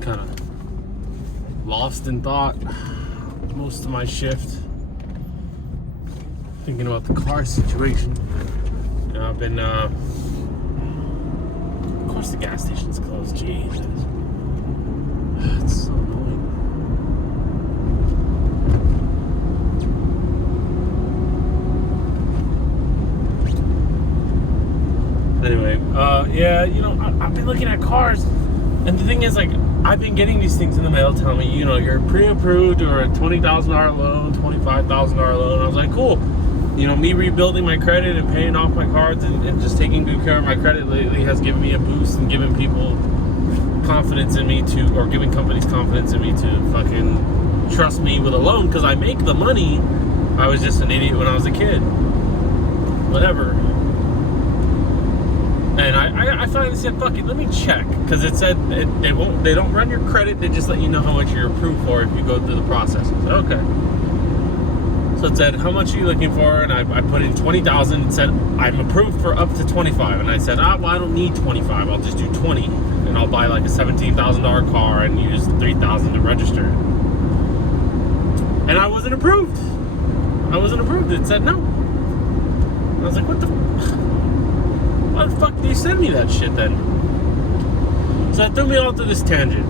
just kind of lost in thought most of my shift, thinking about the car situation. You know, I've been, of course the gas station's closed, Jesus. It's so annoying. Anyway, yeah, you know, I've been looking at cars, and the thing is, like, I've been getting these things in the mail telling me, you know, you're pre-approved or a $20,000 loan, $25,000 loan. I was like, cool. You know, me rebuilding my credit and paying off my cards and just taking good care of my credit lately has given me a boost and given people confidence in me to, or giving companies confidence in me to fucking trust me with a loan, because I make the money. I was just an idiot when I was a kid. Whatever. And I finally said, fuck it, let me check. Because it said they don't run your credit, they just let you know how much you're approved for if you go through the process. I said, okay. So it said, how much are you looking for? And I put in 20,000. It said, I'm approved for up to 25. And I said, well, I don't need 25. I'll just do 20. And I'll buy like a $17,000 car and use 3,000 to register it. And I wasn't approved. It said no. I was like, why the fuck do you send me that shit then? So it threw me off to this tangent,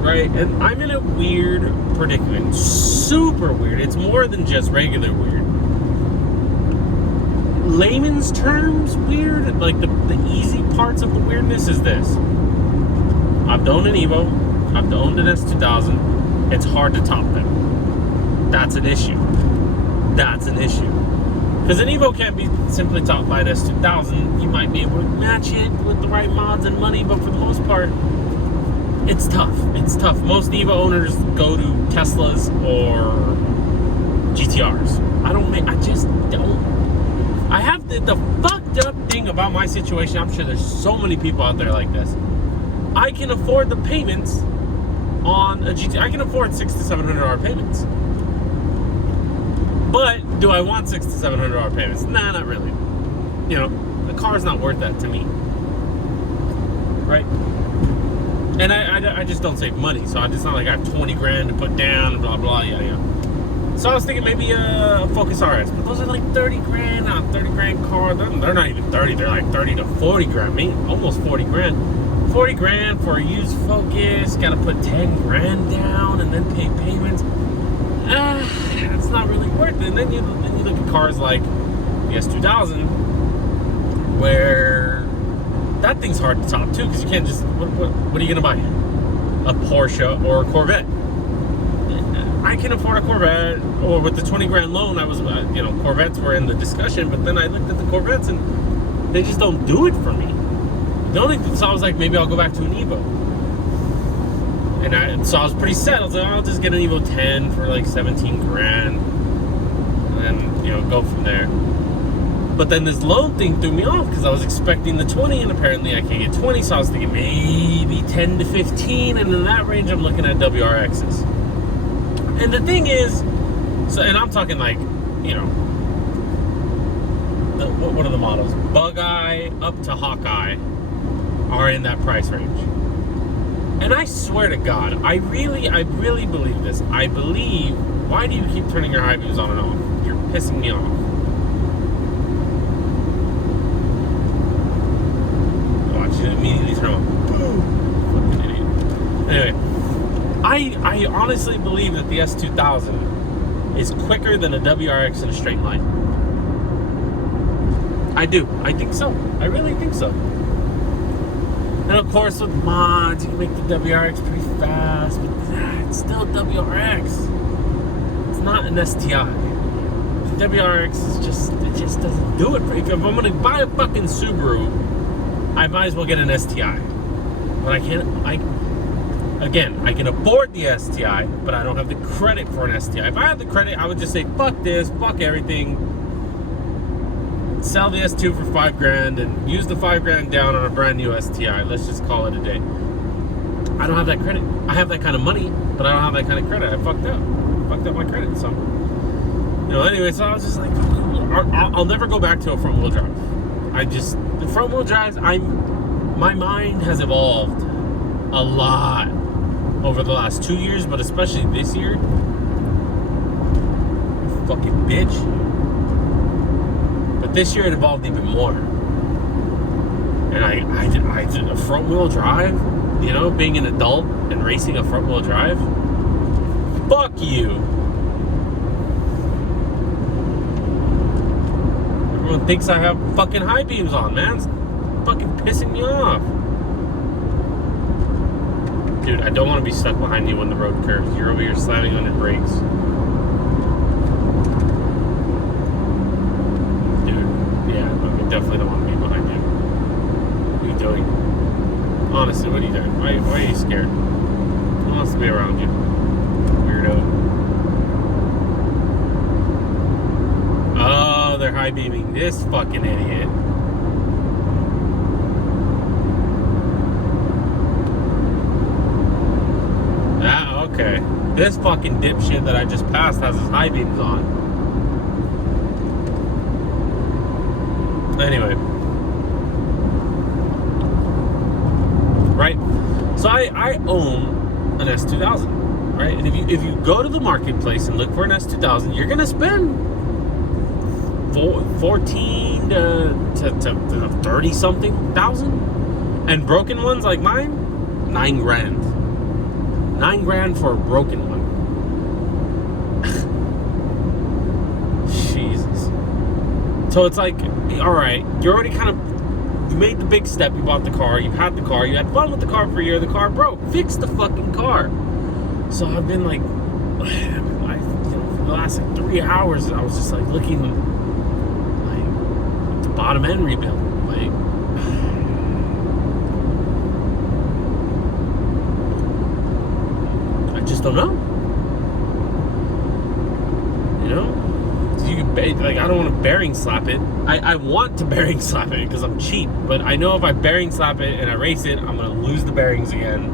right? And I'm in a weird predicament. Super weird. It's more than just regular weird. Layman's terms weird, like the easy parts of the weirdness is this. I've owned an Evo. I've owned an S2000. It's hard to top them. That's an issue. Because an Evo can't be simply topped by an S2000. You might be able to match it with the right mods and money, but for the most part, it's tough. Most Evo owners go to Teslas or GTRs. I just don't. I have the fucked up thing about my situation. I'm sure there's so many people out there like this. I can afford the payments on a GTR. I can afford $600 to $700 payments. But do I want $600 to $700 payments? Nah, not really. You know, the car's not worth that to me, right? And I just don't save money, so it's not like I have 20 grand to put down, and blah blah, yeah. So I was thinking maybe a Focus RS, but those are like 30 grand, not 30 grand car. They're not even 30. They're like 30 to 40 grand. Maybe almost 40 grand. 40 grand for a used Focus. Got to put 10 grand down and then pay payments. It's not really worth it. And then you look at cars like the S2000, where that thing's hard to top too, because you can't just, what are you gonna buy? A Porsche or a Corvette? I can afford a Corvette, or with the 20 grand loan, I was, you know, Corvettes were in the discussion, but then I looked at the Corvettes and they just don't do it for me. So I was like, maybe I'll go back to an Evo. And so I was pretty set. I was like, I'll just get an Evo 10 for like 17 grand. And then, you know, go from there. But then this loan thing threw me off because I was expecting the 20 and apparently I can't get 20. So I was thinking maybe 10 to 15. And in that range, I'm looking at WRXs. And the thing is, so, and I'm talking like, you know, what are the models? Bug-Eye up to Hawkeye are in that price range. And I swear to God, I really believe this. I believe, why do you keep turning your high beams on and off? You're pissing me off. Watch it immediately turn on. Boom. Fucking idiot. Anyway, I honestly believe that the S2000 is quicker than a WRX in a straight line. I do. I think so. I really think so. And of course, with mods, you can make the WRX pretty fast, but it's still WRX. It's not an STI. The WRX is just doesn't do it. If I'm gonna buy a fucking Subaru, I might as well get an STI. But I can afford the STI, but I don't have the credit for an STI. If I had the credit, I would just say, fuck this, fuck everything. Sell the S2 for 5 grand and use the 5 grand down on a brand new STI. Let's just call it a day. I don't have that credit. I have that kind of money, but I don't have that kind of credit. I fucked up my credit. So, you know, anyway, so I was just like, I'll never go back to a front wheel drive. The front wheel drives, my mind has evolved a lot over the last 2 years, but especially this year. Fucking bitch. But this year it evolved even more. And I did a front wheel drive, you know, being an adult and racing a front wheel drive. Fuck you. Everyone thinks I have fucking high beams on, man. It's fucking pissing me off. Dude, I don't want to be stuck behind you when the road curves. You're over here slamming on your brakes. Dude, yeah, I definitely don't want to be behind you. What are you doing? Honestly, what are you doing? Why are you scared? Who wants to be around you? Weirdo. Oh, they're high beaming this fucking idiot. Okay. This fucking dipshit that I just passed has his high beams on. Anyway. Right? So I own an S2000, right? And if you go to the marketplace and look for an S2000, you're gonna spend 14 to 30 something thousand. And broken ones like mine, $9,000. $9,000 for a broken one. Jesus. So it's like, all right, you're already kind of, you made the big step. You bought the car. You've had the car. You had fun with the car for a year. The car broke. Fix the fucking car. So I've been like, for the last like 3 hours, I was just like looking like at the bottom end rebuild. Like, don't know. You know? So you can, like, I don't want to bearing slap it. I want to bearing slap it because I'm cheap, but I know if I bearing slap it and I race it, I'm going to lose the bearings again.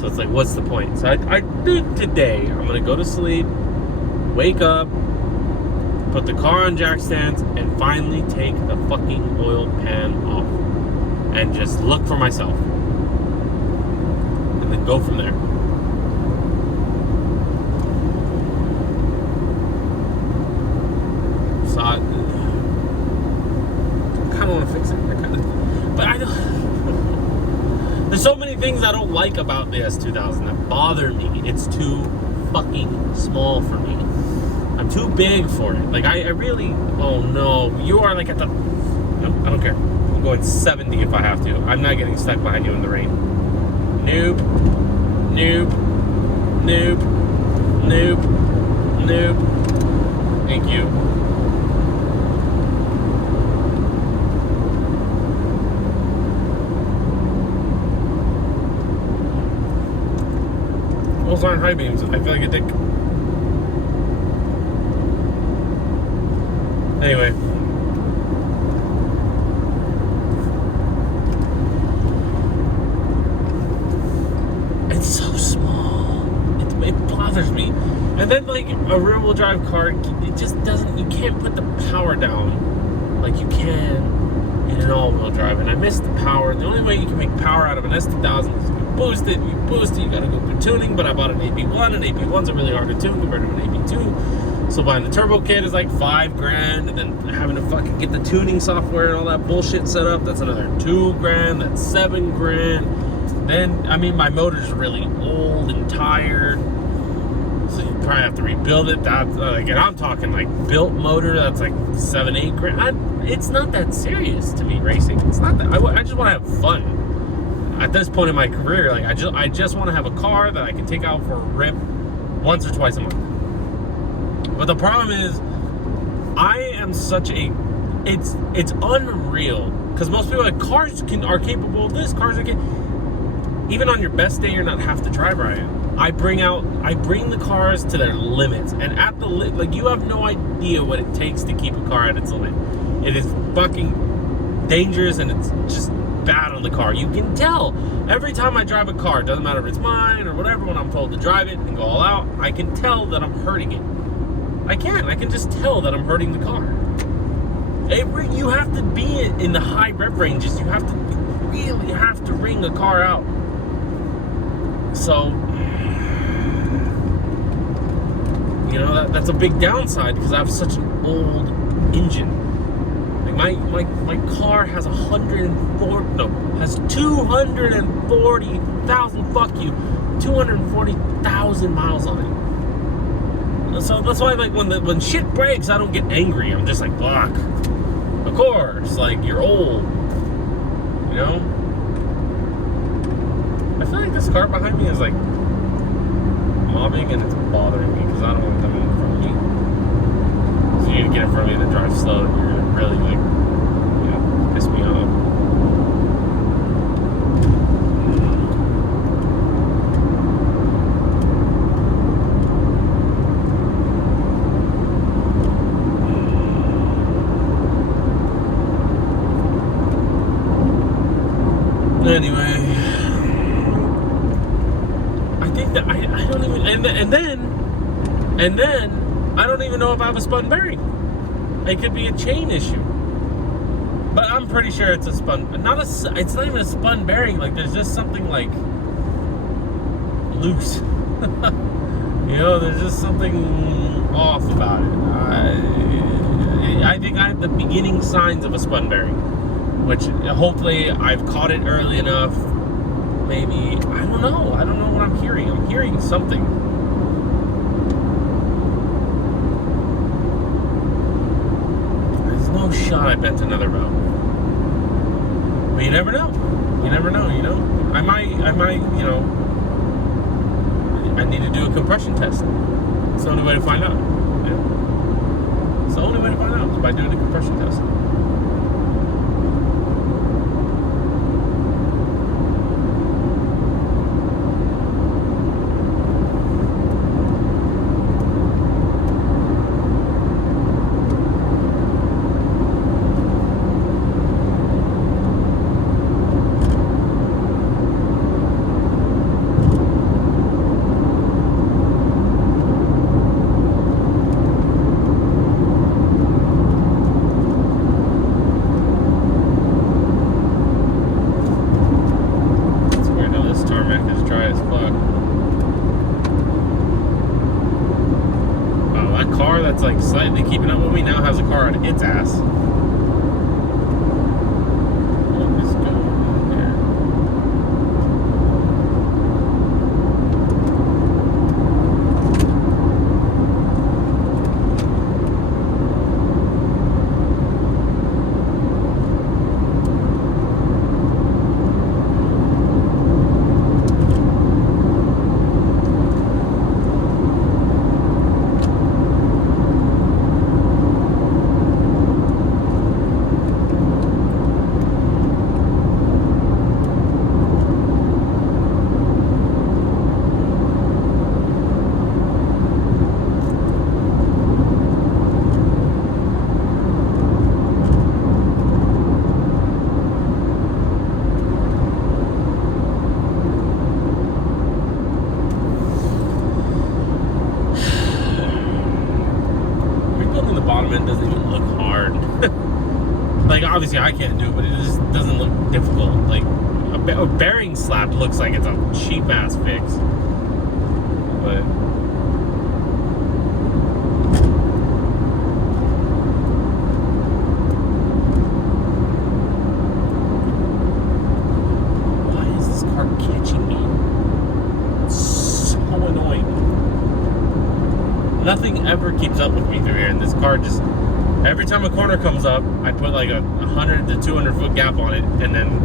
So it's like, what's the point? So I think today I'm going to go to sleep, wake up, put the car on jack stands, and finally take the fucking oil pan off and just look for myself. And then go from there. I kind of want to fix it. But I don't. There's so many things I don't like about the S2000 that bother me. It's too fucking small for me. I'm too big for it. Like I really. Oh no, you are like at the. No, I don't care. I'm going 70 if I have to. I'm not getting stuck behind you in the rain. Nope. Nope. Nope. Nope. Nope. Thank you. Those aren't high beams. I feel like a dick. Anyway. It's so small. It bothers me. And then like a rear wheel drive car, it just doesn't, you can't put the power down like you can in an all wheel drive. And I miss the power. The only way you can make power out of an S2000 is boost it, you gotta go for tuning, but I bought an AP1, and AP1s are really hard to tune compared to an AP2. So buying the turbo kit is like $5,000, and then having to fucking get the tuning software and all that bullshit set up, that's another $2,000, that's $7,000. Then, I mean, my motor's really old and tired, so you probably have to rebuild it. That's like, and I'm talking like built motor, that's like $7,000-8,000. It's not that serious to me racing. It's not that. I just want to have fun. At this point in my career, like I just want to have a car that I can take out for a rip once or twice a month. But the problem is, I am such a, it's unreal, because most people like cars are capable of this. Cars are even on your best day, you're not half the driver I am. I bring the cars to their limits, and at the like you have no idea what it takes to keep a car at its limit. It is fucking dangerous, and it's just bad on the car. You can tell every time I drive a car, it doesn't matter if it's mine or whatever, when I'm told to drive it and go all out, I can tell that I'm hurting it. I can just tell that I'm hurting the car. You have to be in the high rev ranges. You really have to ring a car out. So, you know, that's a big downside because I have such an old engine. Like my car has 240,000, fuck you, 240,000 miles on it. So that's why, like, when shit breaks, I don't get angry. I'm just like, fuck. Of course, like, you're old. You know? I feel like this car behind me is, like, mobbing and it's bothering me because I don't want to come in front of me. So you're going to get in front of me and then drive slow and you're going to really, like, you know, piss me off. Anyway, I think that I don't even, and then I don't even know if I have a spun bearing. It could be a chain issue, but I'm pretty sure it's a spun. It's not even a spun bearing. Like, there's just something like loose. You know, there's just something off about it. I think I have the beginning signs of a spun bearing. Which hopefully I've caught it early enough. Maybe, I don't know what I'm hearing. I'm hearing something. There's no shot I bent another route. But you never know. You know. I might, you know, I need to do a compression test. It's the only way to find out. Yeah. It's the only way to find out is by doing a compression test. That's like slightly keeping up with me now has a car on its ass. Let's go there. Doesn't even look hard. Like, obviously I can't do it, but it just doesn't look difficult. Like, a bearing slap looks like it's a cheap ass fix, but why is this car catching me? It's so annoying. Nothing ever keeps up with me through here, and this car just, every time a corner comes up, I put like a 100 to 200 foot gap on it, and then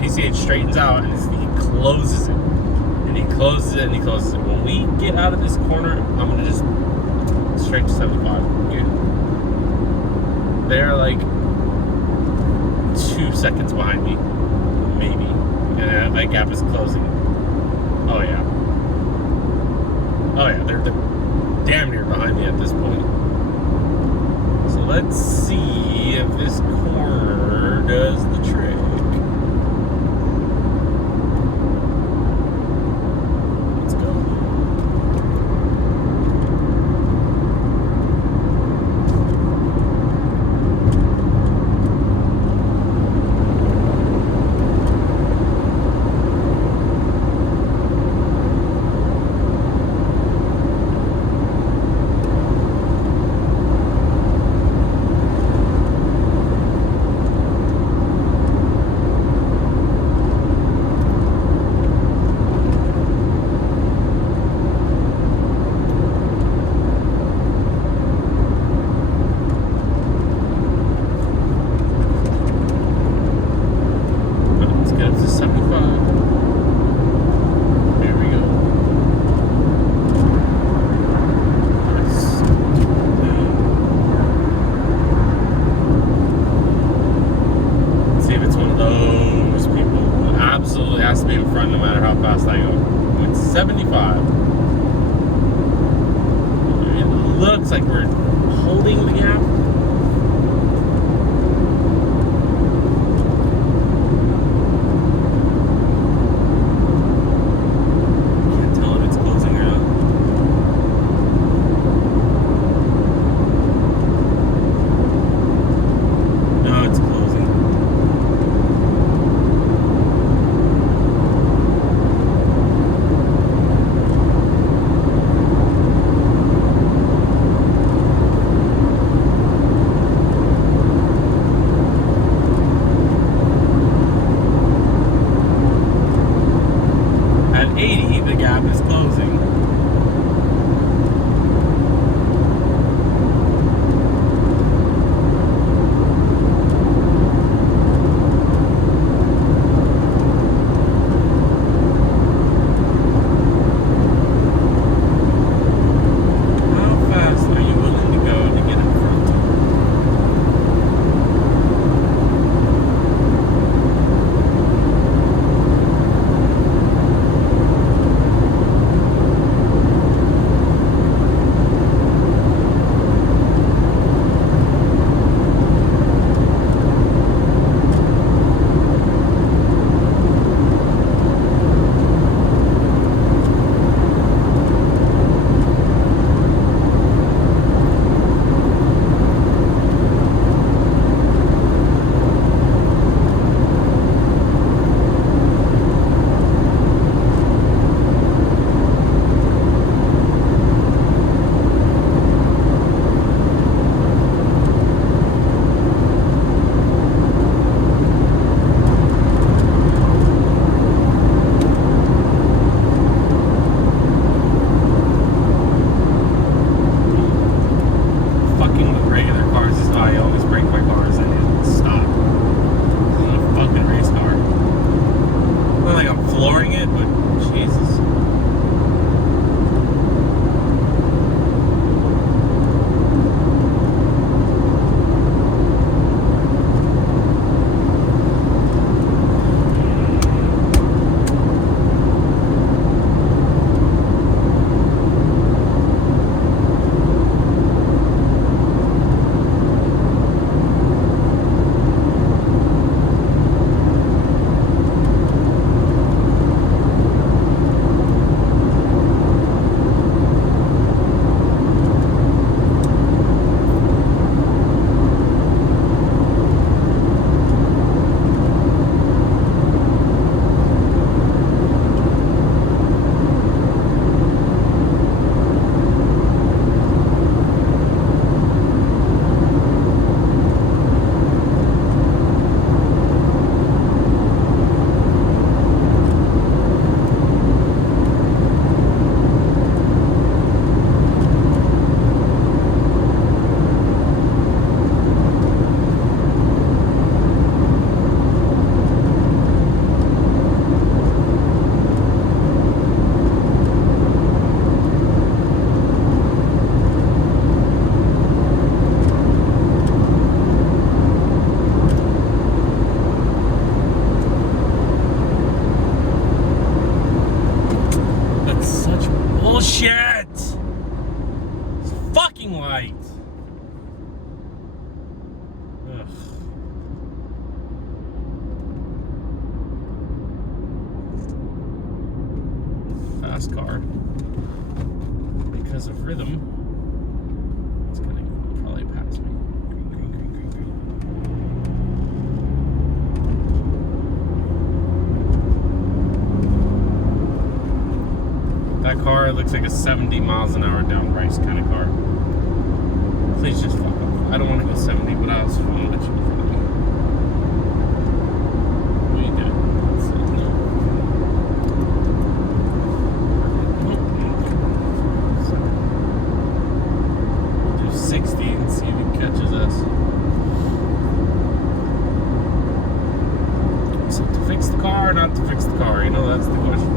PCH straightens out, and he closes it, and he closes it, and he closes it. When we get out of this corner, I'm gonna just straight to 75. Yeah. They're like 2 seconds behind me, maybe, and that gap is closing. Oh yeah. They're damn near behind me at this point. So let's see if this corner does the trick. Let's go. 75. It looks like we're holding the gap. Can't tell if it's closing or not. No, it's closing. At 80, the gap is closing. How fast are you willing to go to get in front? Fucking with regular cars is how I always break my cars and stop. I'm a fucking race car. Not like I'm flooring it, but Jesus. That's such bullshit. It's fucking light. Ugh. Fast car. Because of rhythm, it's gonna probably pass me. Green, green, green, green, green. That car looks like a 70 miles an hour down Bryce kind of car. Please just fuck off. I don't want to go 70, but I also want to let you in front of me. What are you doing? No. We'll do 60 and see if he catches us. So to fix the car or not to fix the car? You know, that's the question.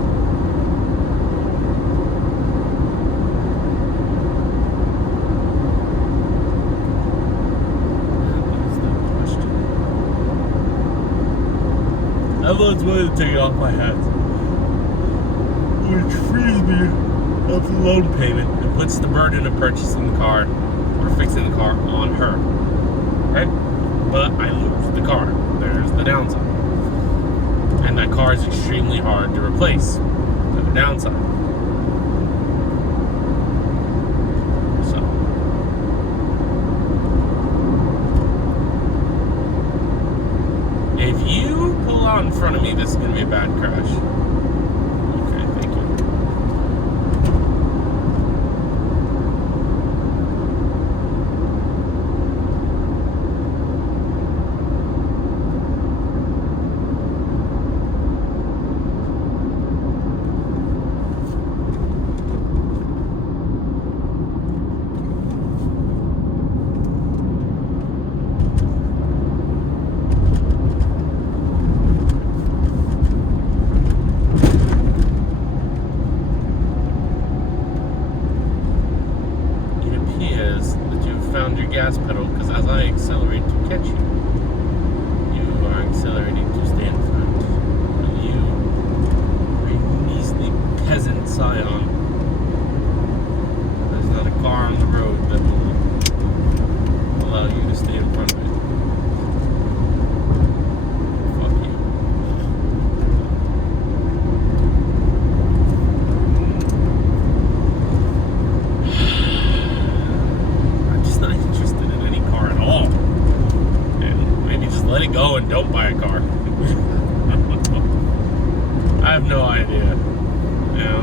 Everyone's willing to take it off my hat. We're which frees me of the loan payment and puts the burden of purchasing the car or fixing the car on her. Right? But I lose the car. There's the downside. And that car is extremely hard to replace. That's the downside. So, if you pull out in front of me, this is going to be a bad crash. Okay, thank you. Gas pedal, because as I accelerate to catch you, you are accelerating to stay in front. And you are a measly peasant scion. There's not a car on the road that will allow you to stay in front of it. Fuck you. Let it go and don't buy a car. I have no idea. You know,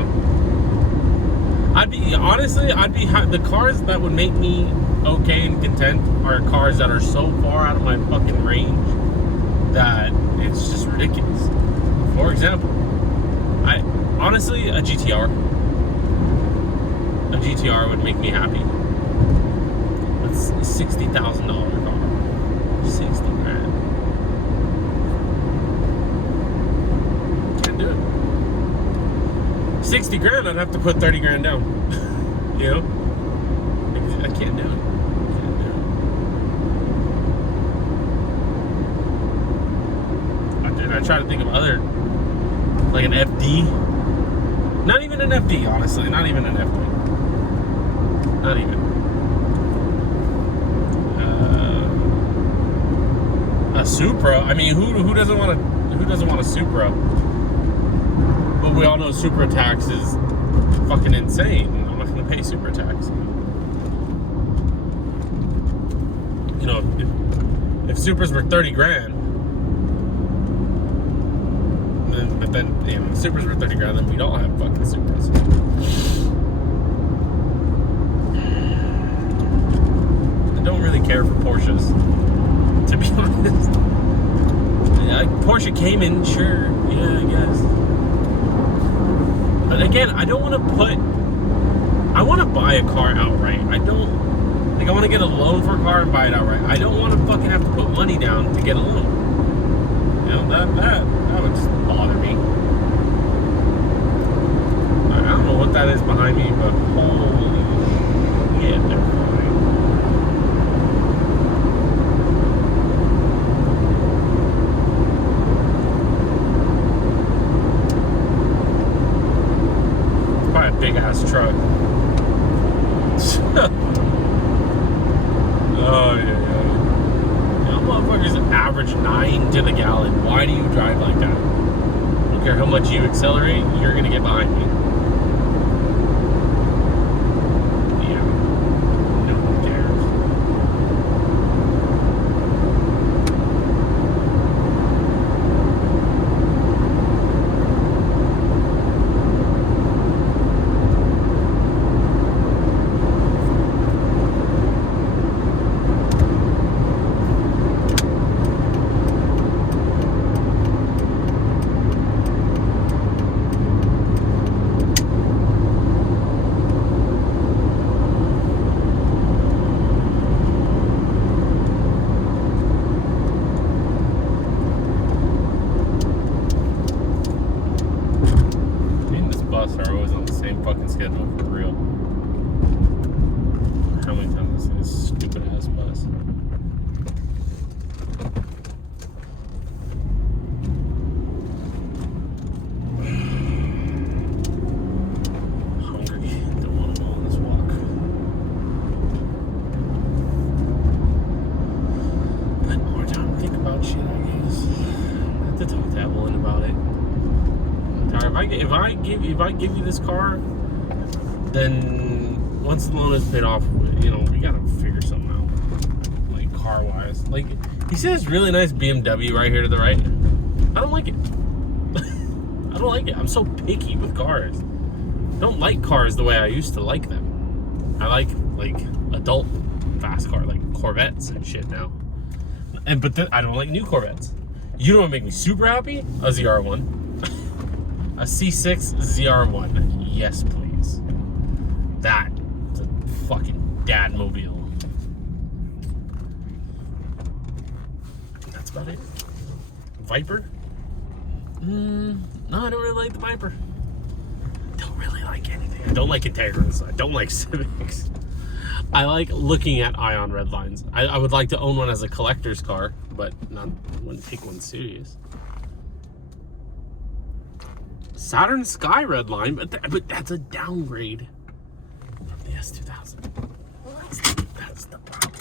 the cars that would make me okay and content are cars that are so far out of my fucking range that it's just ridiculous. For example, a GTR. A GTR would make me happy. It's a $60,000 car. 60 grand. Can't do it. 60 grand, I'd have to put 30 grand down. You know? I can't do it. I try to think of other, like an FD. Not even an FD, honestly. Not even an FD. Not even. A Supra. I mean, who doesn't want a Supra? But we all know Supra tax is fucking insane. I'm not going to pay Supra tax. You know, if Supras were 30 grand, then you know, if Supras were 30 grand, then we'd all have fucking Supras. I don't really care for Porsches, to be honest. Yeah, Porsche Cayman, sure, yeah, I guess. But again, I don't want to I want to buy a car outright. I want to get a loan for a car and buy it outright. I don't want to fucking have to put money down to get a loan. You know, that would just bother me. I don't know what that is behind me, but holy shit, they're flying. Big ass truck. Oh yeah. You know, motherfuckers average 9 to the gallon. Why do you drive like that? I don't care how much you accelerate, you're gonna get behind me. Yeah. No one cares. Are always on the same fucking schedule for real. How many times this stupid ass bus? I give you this car, then once the loan is paid off, you know, we gotta figure something out, like car wise. Like, you see this really nice BMW right here to the right? I don't like it. I don't like it. I'm so picky with cars. I don't like cars the way I used to like them. I like adult fast car, like Corvettes and shit now. But I don't like new Corvettes. You know what make me super happy? A ZR1. A C6 ZR1. Yes, please. That is a fucking dad mobile. That's about it. Viper? No, I don't really like the Viper. Don't really like anything. I don't like Integras. I don't like Civics. I like looking at Ion red lines. I would like to own one as a collector's car, but wouldn't take one serious. Saturn Sky red line, but that's a downgrade from the S2000. That's the problem.